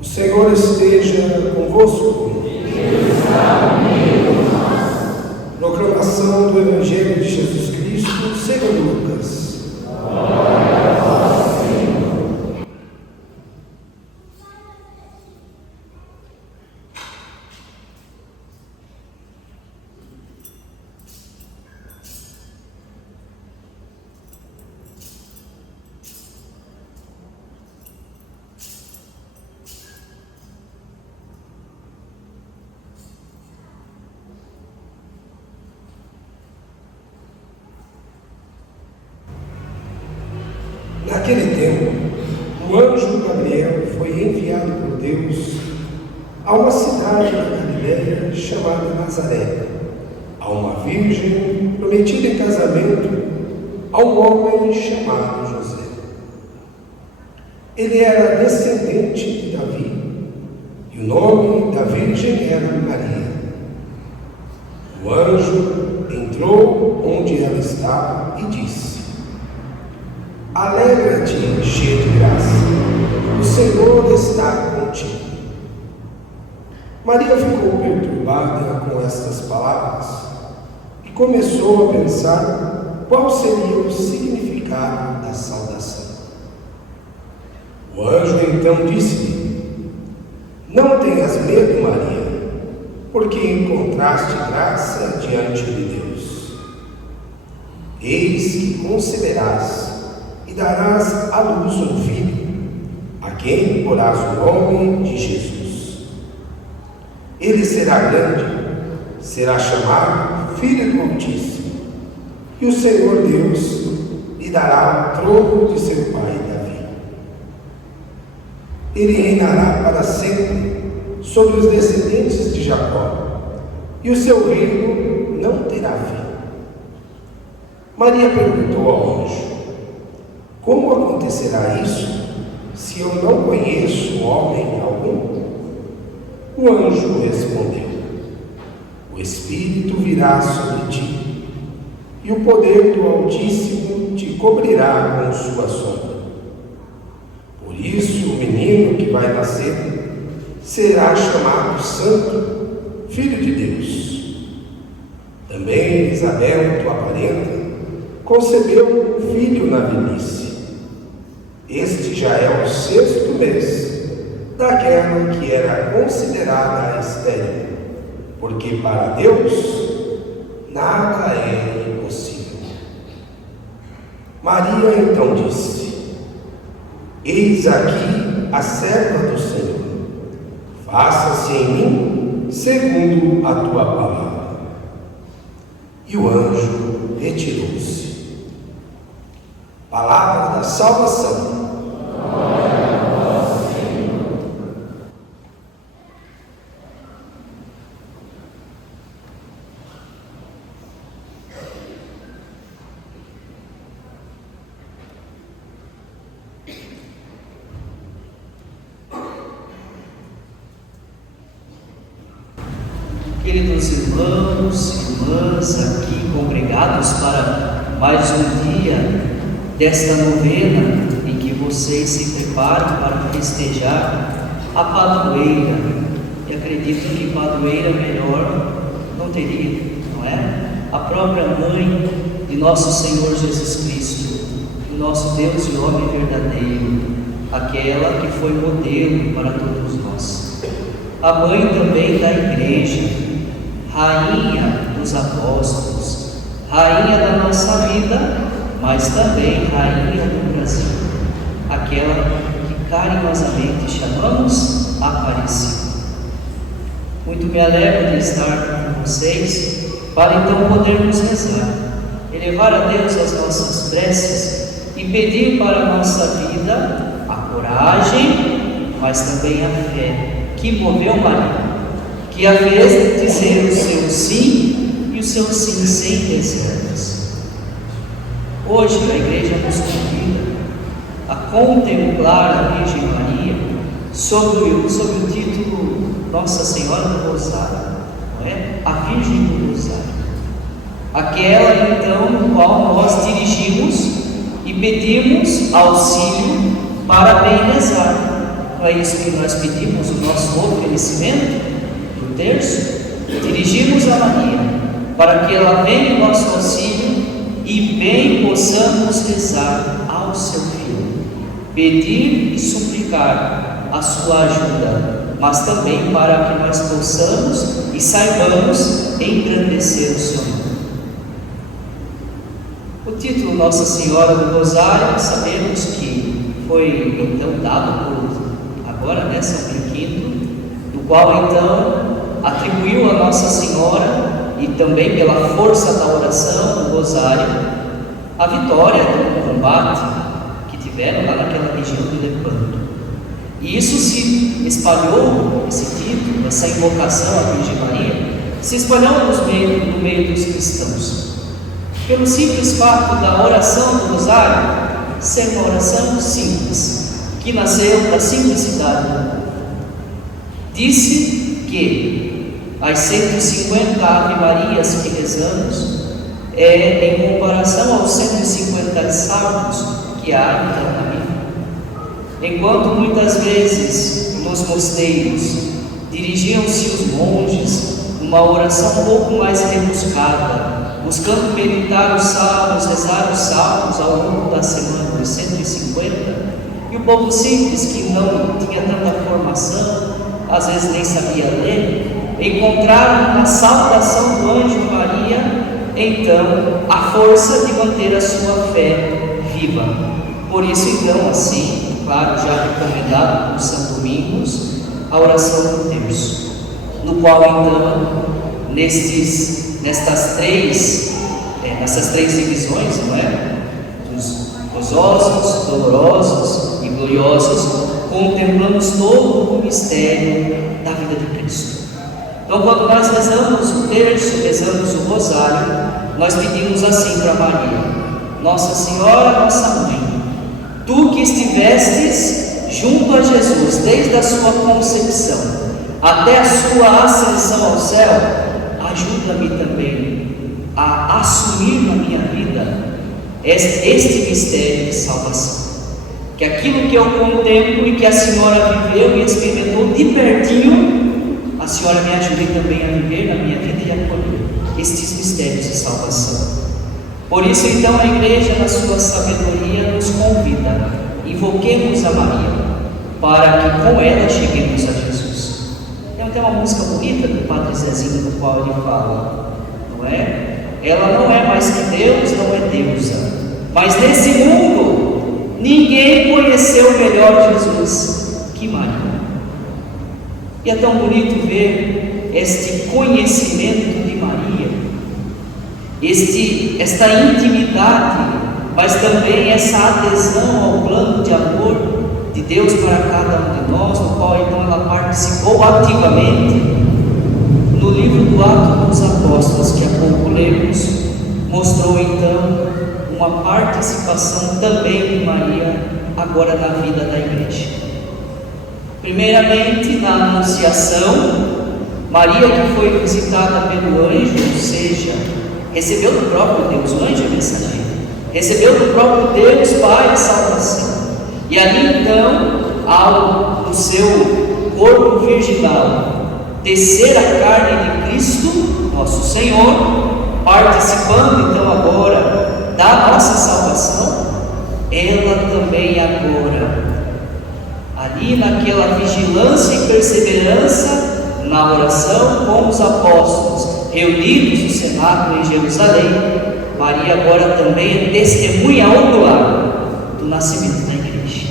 O Senhor esteja convosco. Ele está no meio de nós. Proclamação do Evangelho de Jesus Cristo segundo Lucas. Glória a vós, Senhor. Naquele tempo, o anjo Gabriel foi enviado por Deus a uma cidade da Galiléia chamada Nazaré, a uma virgem prometida em casamento a um homem chamado José. Ele era descendente de Davi, e o nome da virgem era Maria. O anjo entrou onde ela estava e disse: Alegra-te, cheia de graça, o Senhor está contigo. Maria ficou perturbada com estas palavras e começou a pensar qual seria o significado da saudação. O anjo então disse-lhe: Não tenhas medo, Maria, porque encontraste graça diante de Deus. Eis que conceberás e darás à luz um filho, a quem porás o nome de Jesus. Ele será grande, será chamado Filho do Altíssimo, e o Senhor Deus lhe dará o trono de seu pai Davi. Ele reinará para sempre sobre os descendentes de Jacó, e o seu reino não terá fim. Maria perguntou ao anjo: Como acontecerá isso, se eu não conheço homem algum? O anjo respondeu: O Espírito virá sobre ti, e o poder do Altíssimo te cobrirá com sua sombra. Por isso, o menino que vai nascer será chamado Santo, Filho de Deus. Também Elizabeth, tua parenta, concebeu um filho na velhice. Este já é o 6º mês daquela que era considerada estéril, porque para Deus nada é impossível. Maria então disse: Eis aqui a serva do Senhor, faça-se em mim segundo a tua palavra. E o anjo retirou-se. Palavra da salvação. Glória a vós, Senhor. Queridos irmãos e irmãs aqui congregados para mais um dia desta novena em que vocês se preparam para festejar a padroeira, e acredito que padroeira melhor não teria, não é? A própria mãe de nosso Senhor Jesus Cristo, do nosso Deus e homem verdadeiro, aquela que foi modelo para todos nós. A mãe também da igreja, rainha dos apóstolos, rainha da nossa vida, mas também rainha do Brasil, aquela que carinhosamente chamamos Aparecida. Muito me alegro de estar com vocês para então podermos rezar, elevar a Deus as nossas preces e pedir para a nossa vida a coragem, mas também a fé que moveu Maria, que a fez dizer o seu sim e o seu sim sem reservas. Hoje a igreja nos convida a contemplar a Virgem Maria sob o título Nossa Senhora do Rosário, não é? A Virgem do Rosário, aquela então no qual nós dirigimos e pedimos auxílio para bem rezar, não é isso que nós pedimos, o nosso oferecimento do terço? Dirigimos a Maria, para que ela venha em nosso auxílio e bem possamos rezar ao seu Filho, pedir e suplicar a sua ajuda, mas também para que nós possamos e saibamos engrandecer o seu nome. O título Nossa Senhora do Rosário, sabemos que foi então dado por agora, né, São Pio V, do qual então atribuiu a Nossa Senhora, e também pela força da oração do Rosário, a vitória do combate que tiveram lá naquela região do Lepanto. E isso se espalhou, esse título, essa invocação à Virgem Maria, se espalhou no meio dos cristãos, pelo simples fato da oração do Rosário ser uma oração simples, que nasceu da simplicidade do povo. Disse que as 150 Ave Marias que rezamos é em comparação aos 150 salmos que há então na Bíblia. Enquanto muitas vezes nos mosteiros dirigiam-se os monges uma oração um pouco mais rebuscada, buscando meditar os salmos, rezar os salmos ao longo da semana, dos 150, e o povo simples, que não tinha tanta formação, às vezes nem sabia ler, encontraram na saudação do anjo Maria, então, a força de manter a sua fé viva. Por isso, então, assim, claro, já recomendado por São Domingos, a oração do terço, no qual, então, nessas três divisões, não é? Dos gozosos, dolorosos e gloriosos, contemplamos todo o mistério da vida de Cristo. Então, quando nós rezamos o terço, rezamos o rosário, nós pedimos assim para Maria: Nossa Senhora, nossa Mãe, Tu que estivestes junto a Jesus desde a sua concepção até a sua ascensão ao céu, ajuda-me também a assumir na minha vida este mistério de salvação. Que aquilo que eu contemplo e que a Senhora viveu e experimentou de pertinho, a Senhora me ajude também a viver na minha vida e a acolher estes mistérios de salvação. Por isso, então, a Igreja, na sua sabedoria, nos convida: invoquemos a Maria, para que com ela cheguemos a Jesus. Tem até uma música bonita do Padre Zezinho, no qual ele fala, não é? Ela não é mais que Deus, não é deusa, mas nesse mundo ninguém conheceu melhor Jesus que Maria. E é tão bonito ver este conhecimento de Maria, esta intimidade, mas também essa adesão ao plano de amor de Deus para cada um de nós, no qual então ela participou ativamente. No livro do Atos dos Apóstolos, que há pouco lemos, mostrou então uma participação também de Maria agora na vida da Igreja. Primeiramente, na Anunciação, Maria, que foi visitada pelo anjo, ou seja, recebeu do próprio Deus, o anjo é mensageiro, recebeu do próprio Deus Pai a salvação. E ali então, ao no seu corpo virginal descer a carne de Cristo, nosso Senhor, participando então agora da nossa salvação, ela também agora, ali naquela vigilância e perseverança na oração com os apóstolos, reunidos no cenáculo em Jerusalém, Maria agora também é testemunha ocular do nascimento da Igreja.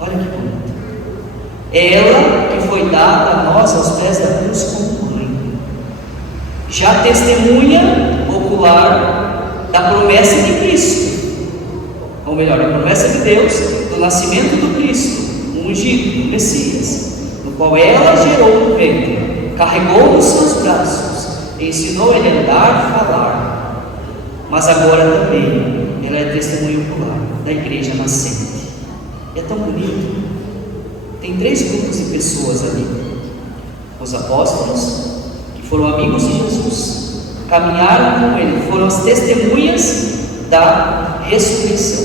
Olha que bonito. Ela que foi dada a nós aos pés da cruz como mãe, já testemunha ocular da promessa de Cristo, ou melhor, a promessa de Deus do nascimento do Cristo, o ungido, do Messias, no qual ela gerou no ventre, carregou nos seus braços, ensinou ele a andar, falar, mas agora também ela é testemunha ocular da Igreja nascente. É tão bonito. Tem 3 grupos de pessoas ali: os apóstolos, que foram amigos de Jesus, caminharam com ele, foram as testemunhas da ressurreição.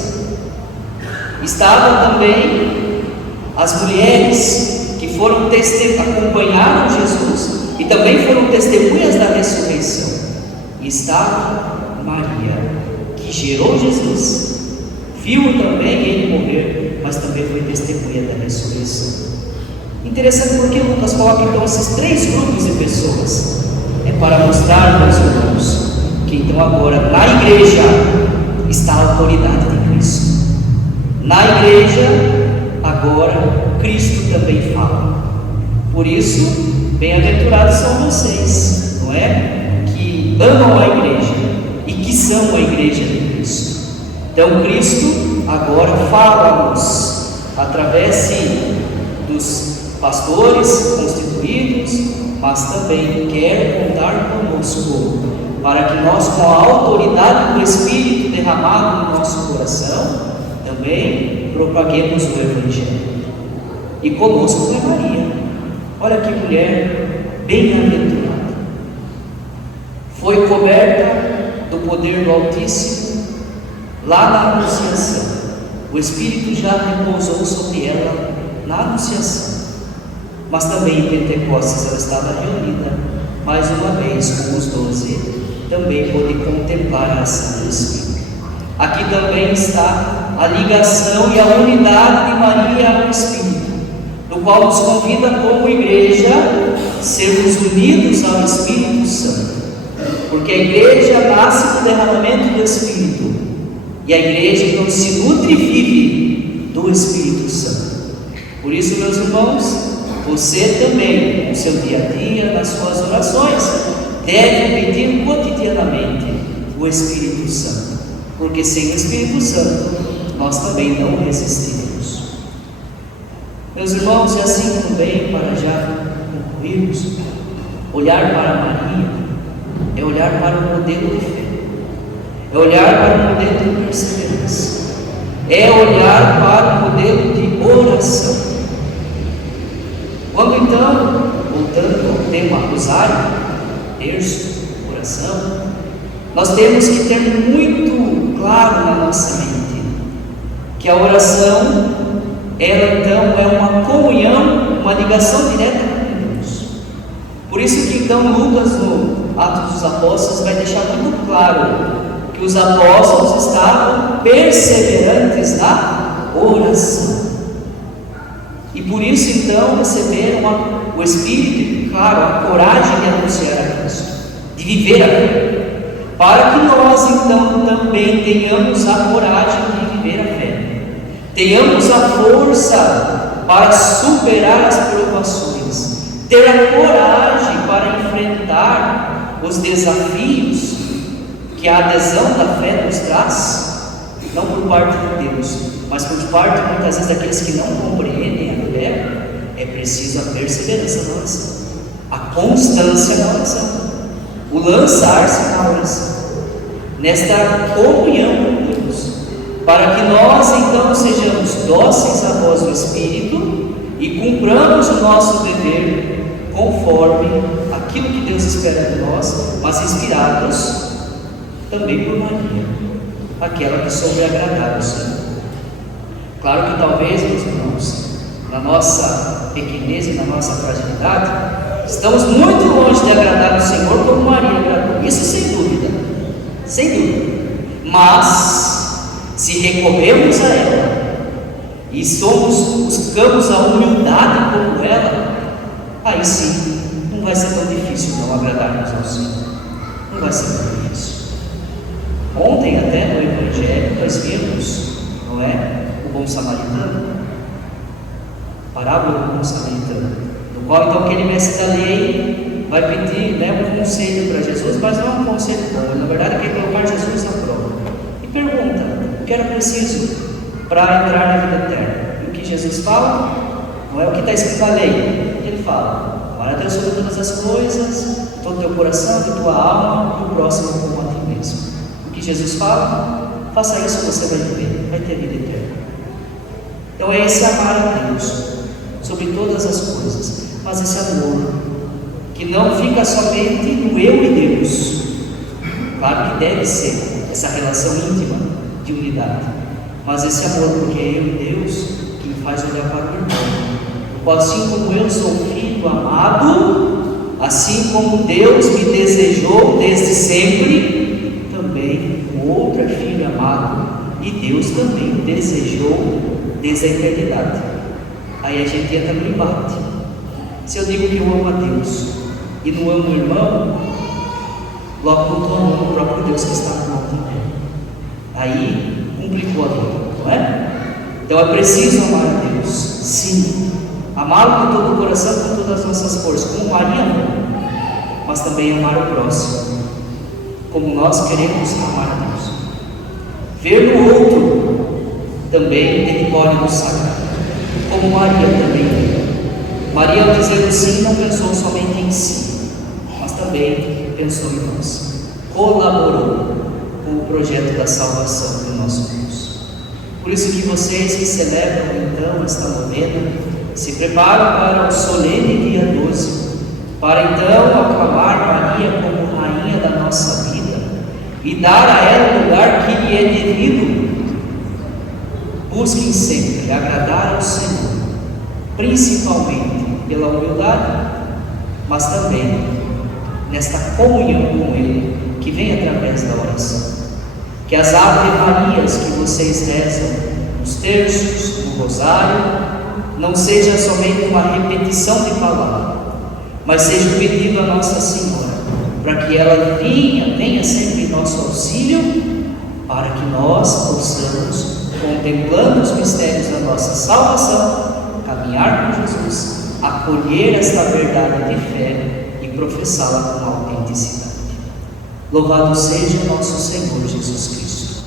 Estavam também As mulheres que acompanharam Jesus e também foram testemunhas da ressurreição. E estava Maria, que gerou Jesus, viu também ele morrer, mas também foi testemunha da ressurreição. Interessante porque Lucas coloca então esses 3 grupos de pessoas. É para mostrar, meus irmãos, que então agora na igreja está a autoridade de Cristo. Na igreja, agora, Cristo também fala. Por isso, bem-aventurados são vocês, não é? Que amam a igreja e que são a igreja de Cristo. Então, Cristo agora fala-nos através, sim, dos pastores constituídos, mas também quer contar conosco, para que nós, com a autoridade do Espírito derramado no nosso coração, também propaguemos o Evangelho. E conosco é Maria. Olha que mulher bem-aventurada. Foi coberta do poder do Altíssimo lá na Anunciação. O Espírito já repousou sobre ela na Anunciação. Mas também em Pentecostes ela estava reunida mais uma vez com os 12, também pôde contemplar a ação do Espírito. Aqui também está a ligação e a unidade de Maria ao Espírito, no qual nos convida como igreja a sermos unidos ao Espírito Santo, porque a igreja nasce do derramamento do Espírito, e a igreja então se nutre e vive do Espírito Santo. Por isso, meus irmãos, você também, no seu dia a dia, nas suas orações, deve pedir cotidianamente o Espírito Santo, porque sem o Espírito Santo nós também não resistiremos. Meus irmãos, e assim também, para já concluirmos, olhar para Maria é olhar para o modelo de fé, é olhar para o modelo de perseverança, é olhar para o modelo de oração. Quando então, voltando ao tema rosário, terço, oração, nós temos que ter muito claro na nossa mente que a oração, ela então é uma comunhão, uma ligação direta com Deus. Por isso que então Lucas, no Atos dos Apóstolos, vai deixar muito claro que os apóstolos estavam perseverantes na oração. E por isso então receberam o Espírito, claro, a coragem de anunciar a Cristo, de viver a fé, para que nós então também tenhamos a coragem de viver a fé, tenhamos a força para superar as provações, ter a coragem para enfrentar os desafios que a adesão da fé nos traz, não por parte de Deus, mas por parte muitas vezes daqueles que não compreendem a fé. É preciso a perseverança na oração, a constância na oração, o lançar-se na oração, nesta comunhão com Deus, para que nós então sejamos dóceis à voz do Espírito e cumpramos o nosso dever conforme aquilo que Deus espera de nós, mas inspirados também por Maria, aquela que soube agradar ao Senhor. Claro que talvez, meus irmãos, na nossa pequenez e na nossa fragilidade, estamos muito longe de agradar ao Senhor como Maria agradou, isso sem dúvida, mas se recorremos a ela e buscamos a humildade como ela, aí sim, não vai ser tão difícil não agradarmos ao Senhor, não vai ser tão difícil. Ontem até no Evangelho nós vimos, não é, o bom samaritano, parábola do bom samaritano, no qual então aquele mestre da lei vai pedir, um conselho para Jesus, mas não é um conselho bom, na verdade quer colocar Jesus à prova, e pergunta o que era preciso para entrar na vida eterna. E o que Jesus fala, não é o que está escrito na lei, ele fala: amar a Deus sobre todas as coisas, de todo o teu coração, de tua alma, e o próximo como a ti mesmo. O que Jesus fala, faça isso, você vai viver, vai ter vida eterna. Então é esse amar a Deus sobre todas as coisas, mas esse amor que não fica somente no eu e Deus. Claro que deve ser essa relação íntima de unidade, mas esse amor porque é eu e Deus, que faz olhar para o irmão. Assim como eu sou filho amado, assim como Deus me desejou desde sempre, também o outro é filho amado, e Deus também o desejou desde a eternidade. Aí a gente entra no embate. Se eu digo que eu amo a Deus e não amo o irmão, logo não estou amando o próprio Deus que está no alto também. Aí complicou a vida, não é? Então é preciso amar a Deus, sim, amá-lo com todo o coração, com todas as nossas forças, como Maria amou, mas também amar o próximo, como nós queremos amar a Deus. Ver no outro também ele pode nos sacar, como Maria também viu. Maria, ao dizer sim, não pensou somente em si, mas também pensou em nós, colaborou com o projeto da salvação do nosso Deus. Por isso que vocês que celebram então esta novena, se preparam para o solene dia 12, para então aclamar Maria como rainha da nossa vida e dar a ela o lugar que lhe é devido. Busquem sempre agradar ao Senhor, principalmente pela humildade, mas também nesta comunhão com Ele que vem através da oração. Que as Ave Marias que vocês rezam nos terços, no rosário, não seja somente uma repetição de palavra, mas seja um pedido à Nossa Senhora, para que ela venha sempre em nosso auxílio, para que nós possamos, contemplando os mistérios da nossa salvação, caminhar com Jesus, acolher esta verdade de fé e professá-la com autenticidade. Louvado seja o nosso Senhor Jesus Cristo.